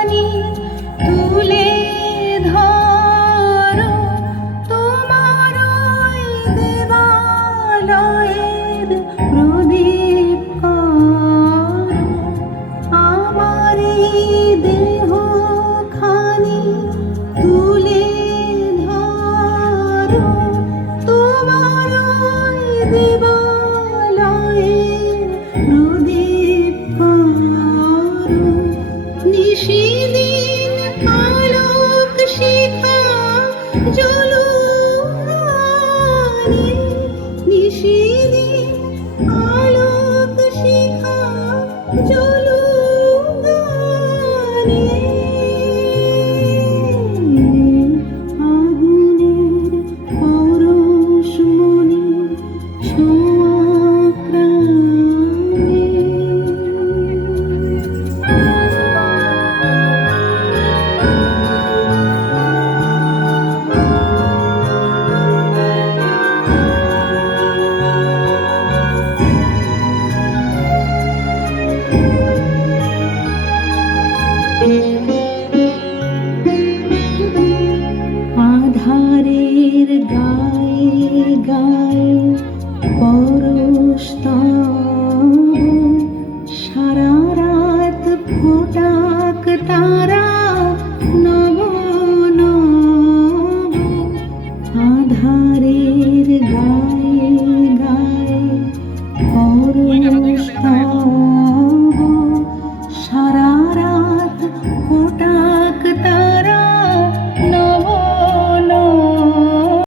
খানি তুলে ধরো, তোমার ওই দেবালয়ের প্রদীপ করো। আমার এই দেহ খানি তুলে ধরো, তোমার ওই দেবালয়ের প্রদীপ করো। নিশিদিন আলোক শিখা জ্বলুক গানে, নিশিদিন আলোক শিখা জ্বলুক গানে। আগুনের পরশমণি ছোঁয়া প্রাণে।